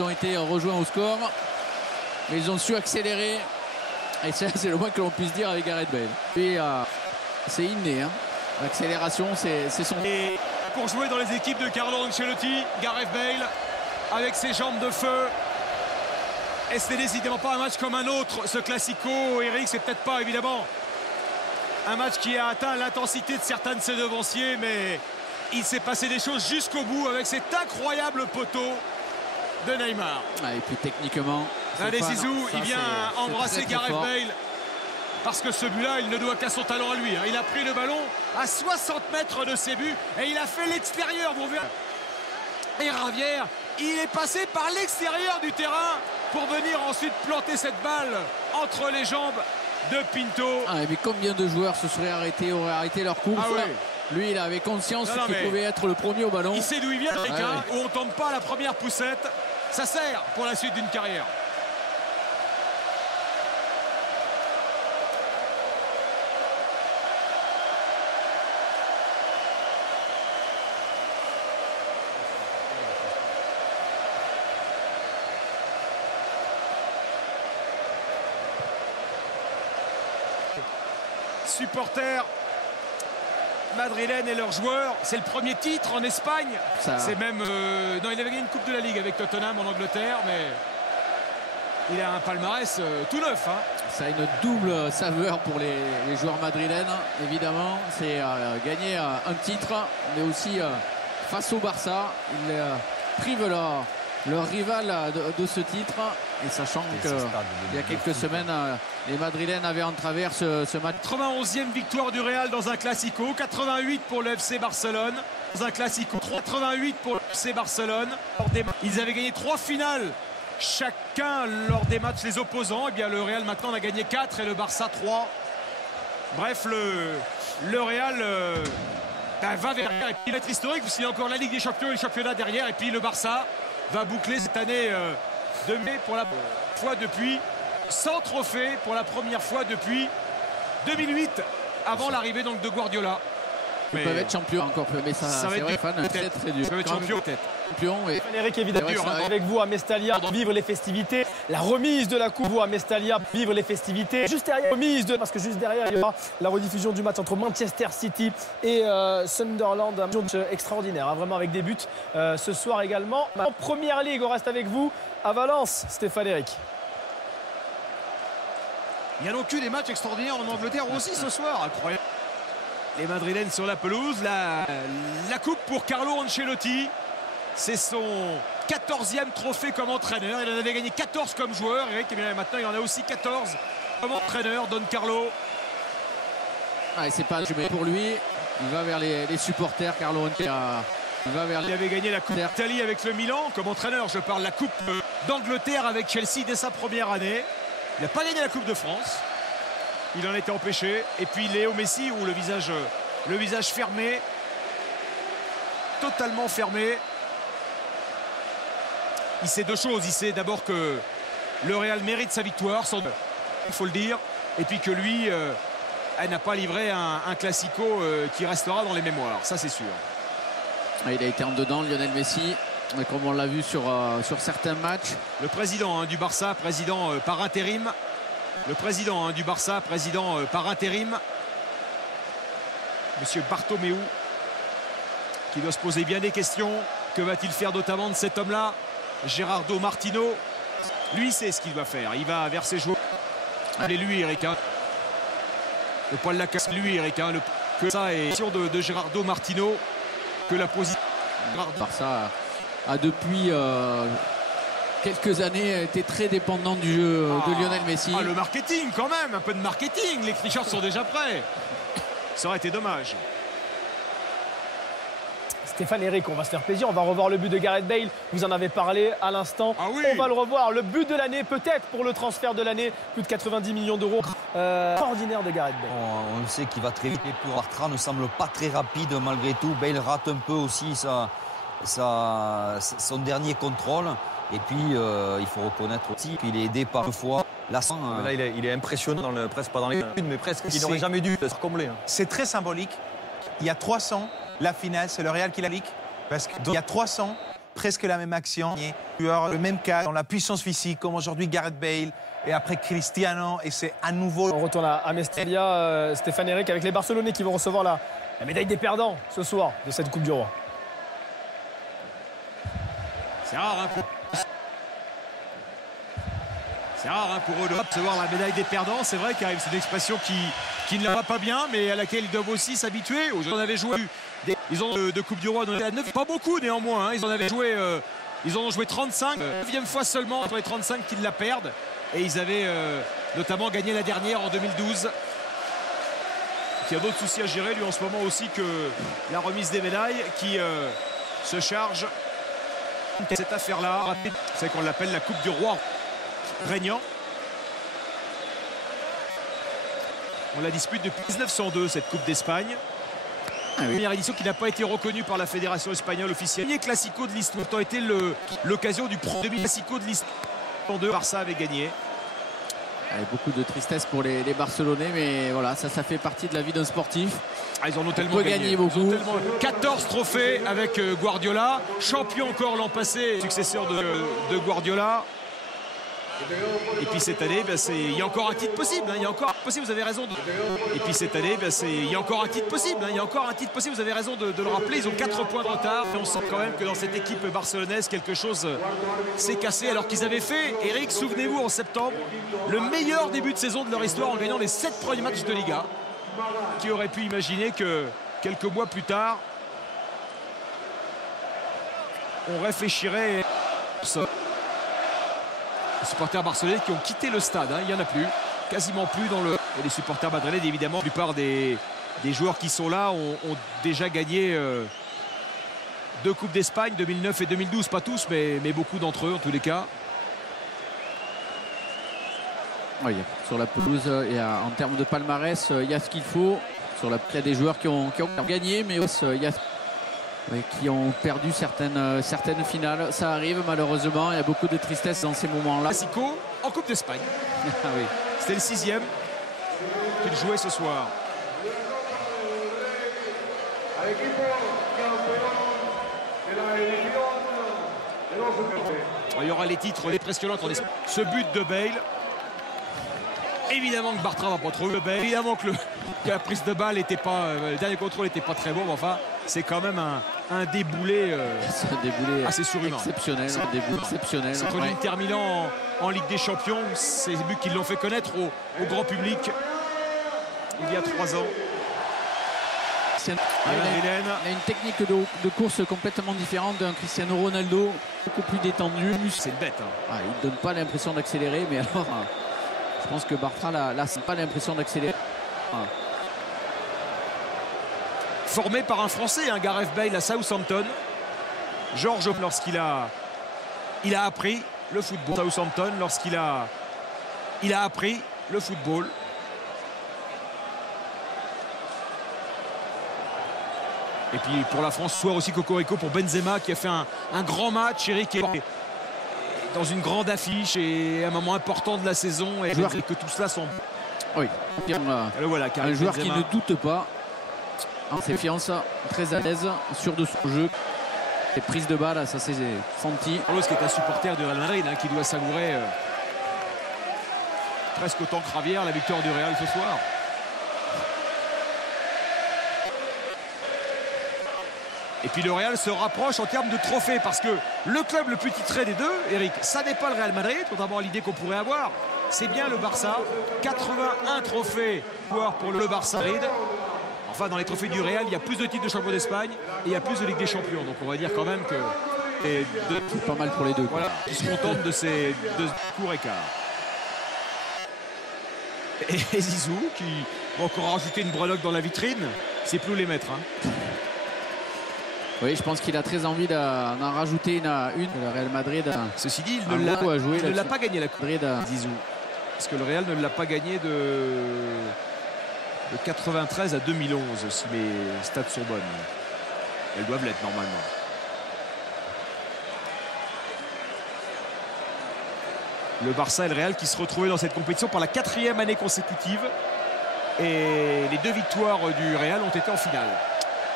Ils ont été rejoints au score, mais ils ont su accélérer. Et ça, c'est le moins que l'on puisse dire avec Gareth Bale. Et c'est inné, hein. L'accélération, c'est son... Et pour jouer dans les équipes de Carlo Ancelotti, Gareth Bale, avec ses jambes de feu. Et ce n'est décidément pas un match comme un autre. Ce classico, Eric, c'est peut-être pas évidemment un match qui a atteint l'intensité de certains de ses devanciers, mais il s'est passé des choses jusqu'au bout avec cet incroyable poteau de Neymar. Et puis techniquement, Allez Zizou, il vient embrasser Gareth Bale. Parce que ce but-là, il ne doit qu'à son talent à lui. Il a pris le ballon à 60 mètres de ses buts et il a fait l'extérieur. Vous verrez. Et Ravière, il est passé par l'extérieur du terrain pour venir ensuite planter cette balle entre les jambes de Pinto. Mais combien de joueurs se seraient arrêtés, auraient arrêté leur course. Lui, il avait conscience qu'il pouvait être le premier au ballon. Il sait d'où il vient, où on ne tombe pas à la première poussette. Ça sert pour la suite d'une carrière. Supporters madrilènes et leurs joueurs, c'est le premier titre en Espagne. C'est même non, il avait gagné une coupe de la Ligue avec Tottenham en Angleterre, mais il a un palmarès tout neuf, hein. Ça a une double saveur pour les joueurs madrilènes, évidemment. C'est gagner un titre, mais aussi face au Barça, ils privent leur rival de ce titre. Et sachant qu'il y a quelques semaines, les Madrilènes avaient en travers ce match. 91e victoire du Real dans un Classico, 88 pour le FC Barcelone. Dans un Classico, 88 pour le FC Barcelone. Ils avaient gagné 3 finales chacun lors des matchs les opposants. Et bien le Real maintenant en a gagné 4 et le Barça 3. Bref, le Real va vers il va être historique, parce qu'il y a encore la Ligue des Champions et le championnat derrière. Et puis le Barça va boucler cette année de mai pour la fois depuis, sans trophée pour la première fois depuis 2008, avant l'arrivée donc de Guardiola. Ils peuvent être champions encore, mais ça va être très dur. Ils peuvent être champions peut-être. Eric, évidemment, avec vous à Mestalla, vivre les festivités. La remise de la coupe, vous à Mestalla, vivre les festivités. Juste derrière, parce que juste derrière, il y aura la rediffusion du match entre Manchester City et Sunderland. Un match extraordinaire, hein, vraiment avec des buts ce soir également. En première ligue, on reste avec vous à Valence, Stéphane Eric. Il y a donc eu des matchs extraordinaires en Angleterre aussi ce soir, incroyable. Les Madrilènes sur la pelouse, la coupe pour Carlo Ancelotti. C'est son 14e trophée comme entraîneur. Il en avait gagné 14 comme joueur. Eric, et bien maintenant, il en a aussi 14 comme entraîneur, Don Carlo. Et c'est pas pour lui. Il va vers les supporters, Carlo Ancelotti. Il avait gagné la Coupe d'Italie avec le Milan comme entraîneur. Je parle de la Coupe d'Angleterre avec Chelsea dès sa première année. Il n'a pas gagné la Coupe de France. Il en était empêché. Et puis Léo Messi, où le visage fermé, totalement fermé. Il sait deux choses. Il sait d'abord que le Real mérite sa victoire, il faut le dire. Et puis que lui n'a pas livré un classico qui restera dans les mémoires. Ça, c'est sûr. Il a été en dedans, Lionel Messi, comme on l'a vu sur certains matchs. Le président du Barça, président par intérim. Le président du Barça, président par intérim. Monsieur Bartomeu, qui doit se poser bien des questions. Que va-t-il faire notamment de cet homme-là, Gerardo Martino? Lui, c'est ce qu'il va faire. Il va vers ses joueurs. Allez, lui, Eric. Hein. Le poil de la casse, lui, Eric. Hein. Que ça est sûr de Gerardo Martino. Que la position. Barça a depuis quelques années été très dépendant du jeu de Lionel Messi. Le marketing, quand même. Un peu de marketing. Les tricheurs sont déjà prêts. Ça aurait été dommage. Stéphane Eric, on va se faire plaisir, on va revoir le but de Gareth Bale, vous en avez parlé à l'instant, oui. On va le revoir, le but de l'année peut-être pour le transfert de l'année, plus de 90 millions d'euros, extraordinaire de Gareth Bale. On sait qu'il va très vite et pour Bartra ne semble pas très rapide malgré tout. Bale rate un peu aussi son dernier contrôle et puis il faut reconnaître aussi qu'il est aidé par deux fois. Là, il est impressionnant, presque pas dans les buts, mais presque il n'aurait jamais dû se combler. Hein. C'est très symbolique, il y a 300, la finale c'est le Real qui la ligue parce qu'il y a 300 presque la même action. Le même cas, dans la puissance physique, comme aujourd'hui Gareth Bale et après Cristiano. Et c'est à nouveau... On retourne à Mestalla, Stéphane Eric, avec les Barcelonais qui vont recevoir la médaille des perdants ce soir de cette Coupe du Roi. C'est rare, hein, pour eux de recevoir la médaille des perdants. C'est vrai, Karim, c'est une expression qui ne la va pas bien, mais à laquelle ils doivent aussi s'habituer. Ils en avaient joué ils ont de Coupe du Roi dans les 9, pas beaucoup néanmoins. Hein. Ils en ont joué 35, 9e fois seulement entre les 35 qu'ils la perdent. Et ils avaient notamment gagné la dernière en 2012. Il y a d'autres soucis à gérer lui en ce moment aussi que la remise des médailles qui se charge de cette affaire-là. C'est qu'on l'appelle la Coupe du Roi régnant. On la dispute depuis 1902, cette Coupe d'Espagne. Première édition qui n'a pas été reconnue par la Fédération espagnole officielle. Le premier classico de l'histoire a été l'occasion du premier classico de l'histoire. Barça avait gagné. Beaucoup de tristesse pour les Barcelonais, mais voilà, ça fait partie de la vie d'un sportif. Ils en ont tellement gagné beaucoup. 14 trophées avec Guardiola, champion encore l'an passé, successeur de Guardiola. Et puis cette année, il y a encore un titre possible. Il y a encore possible, vous avez raison. Et puis cette année, il y a encore un titre possible. Il y a encore un titre possible, vous avez raison de le rappeler. Ils ont 4 points de retard. Et on sent quand même que dans cette équipe barcelonaise, quelque chose s'est cassé. Alors qu'ils avaient fait, Eric, souvenez-vous, en septembre, le meilleur début de saison de leur histoire en gagnant les 7 premiers matchs de Liga. Qui aurait pu imaginer que quelques mois plus tard, on réfléchirait à ça. Les supporters barcelonais qui ont quitté le stade, il n'y en a plus, quasiment plus dans le... Et les supporters madrilènes, évidemment, la plupart des joueurs qui sont là ont déjà gagné 2 Coupes d'Espagne, 2009 et 2012, pas tous, mais beaucoup d'entre eux en tous les cas. Oui, sur la pelouse, en termes de palmarès, il y a ce qu'il faut. Sur la il y a des joueurs qui ont gagné, mais aussi il y a qui ont perdu certaines finales. Ça arrive malheureusement, il y a beaucoup de tristesse dans ces moments-là. Classico en Coupe d'Espagne. Ah oui. C'était le 6e qu'il jouait ce soir. Il y aura les titres, les impressionnantes en Espagne. Ce but de Bale. Évidemment que Bartra va pas trouver le Bale. Évidemment que la prise de balle n'était pas... le dernier contrôle n'était pas très bon, mais enfin, c'est quand même un déboulé, assez surhumain. Exceptionnel. Un déboulé exceptionnel. C'est contre l'Inter Milan en Ligue des Champions. C'est le but qui l'ont fait connaître au grand public il y a 3 ans. Il a une technique de course complètement différente d'un Cristiano Ronaldo, beaucoup plus détendu. C'est bête. Il ne donne pas l'impression d'accélérer, mais alors je pense que Bartra là c'est pas l'impression d'accélérer. Formé par un Français, Gareth Bale à Southampton. Georges, lorsqu'il a appris le football. Southampton, lorsqu'il a appris le football. Et puis pour la France, soir aussi Cocorico pour Benzema qui a fait un grand match. Eric est dans une grande affiche et un moment important de la saison. Et que tout cela sont... Oui, voilà, un joueur Benzema, qui ne doute pas. C'est fiance, très à l'aise, sûr de son jeu. Les prises de balle, ça s'est senti. Carlos qui est un supporter du Real Madrid, qui doit savourer presque autant que Javier la victoire du Real ce soir. Et puis le Real se rapproche en termes de trophées parce que le club le plus titré des deux, Eric, ça n'est pas le Real Madrid, contrairement à l'idée qu'on pourrait avoir. C'est bien le Barça. 81 trophées pour le Barça Madrid. Enfin, dans les trophées du Real, il y a plus de titres de champion d'Espagne et il y a plus de Ligue des Champions. Donc on va dire quand même que c'est pas mal pour les deux. Voilà, ils se contentent de ces courts écarts. Et Zizou qui va encore rajouter une breloque dans la vitrine. C'est plus où les mettre. Oui, je pense qu'il a très envie d'en rajouter une. Le Real Madrid. Ceci dit, il ne l'a pas gagné la Coupe Madrid Zizou. Parce que le Real ne l'a pas gagné de 93 à 2011, si mes stats sont bonnes. Elles doivent l'être normalement. Le Barça et le Real qui se retrouvaient dans cette compétition pour la 4e année consécutive. Et les 2 victoires du Real ont été en finale.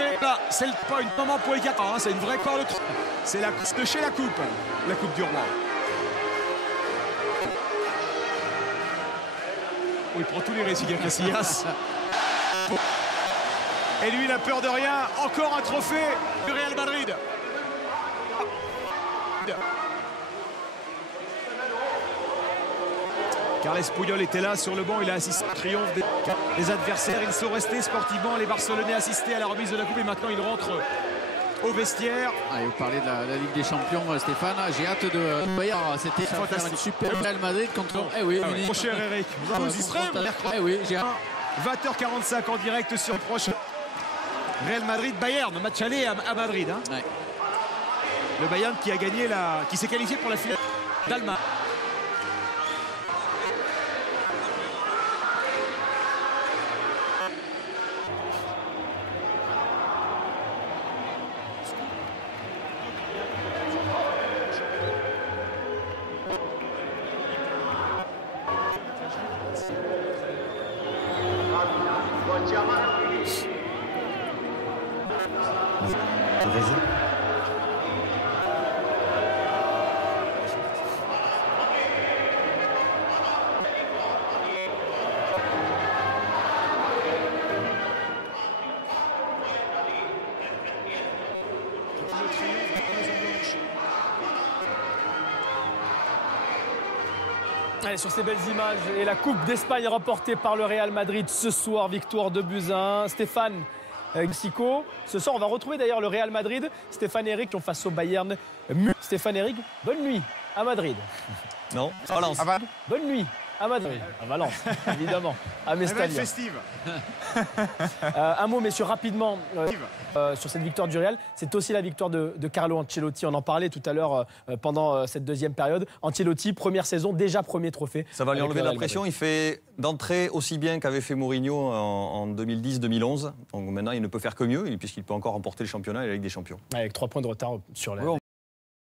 Et là, c'est pas une moment pour les 4 ans, c'est une vraie corde de C'est la course de chez la Coupe du Roi. Oh, il prend tous les risques, Casillas. Et lui, il n'a peur de rien. Encore un trophée du Real Madrid. Carles Puyol était là sur le banc, il a assisté au triomphe des adversaires. Ils sont restés sportivement, les Barcelonais assistaient à la remise de la coupe et maintenant ils rentrent au vestiaire. Vous parlez de la Ligue des Champions, Stéphane. J'ai hâte de voyez, c'était fantastique. Une super Real Madrid contre. Mon cher Eric, vous enregistrez oui, j'ai 20h45 en direct sur proche. Real Madrid Bayern, match aller à Madrid. Hein. Ouais. Le Bayern qui a gagné qui s'est qualifié pour la finale d'Allemagne. Allez, sur ces belles images et la Coupe d'Espagne remportée par le Real Madrid ce soir, victoire de buts à 1. Stéphane Mexico. Ce soir, on va retrouver d'ailleurs le Real Madrid. Stéphane et Eric qui ont face au Bayern. Stéphane et Eric, bonne nuit à Madrid. Non, Valence. Bonne nuit à Madrid. À Valence, évidemment. À Mestalla. Festive. Un mot, messieurs, rapidement sur cette victoire du Real. C'est aussi la victoire de Carlo Ancelotti. On en parlait tout à l'heure pendant cette deuxième période. Ancelotti, première saison, déjà premier trophée. Ça va lui enlever de la pression. Il fait d'entrée aussi bien qu'avait fait Mourinho en 2010-2011. Donc maintenant, il ne peut faire que mieux, puisqu'il peut encore remporter le championnat et la Ligue des Champions. Avec 3 points de retard sur la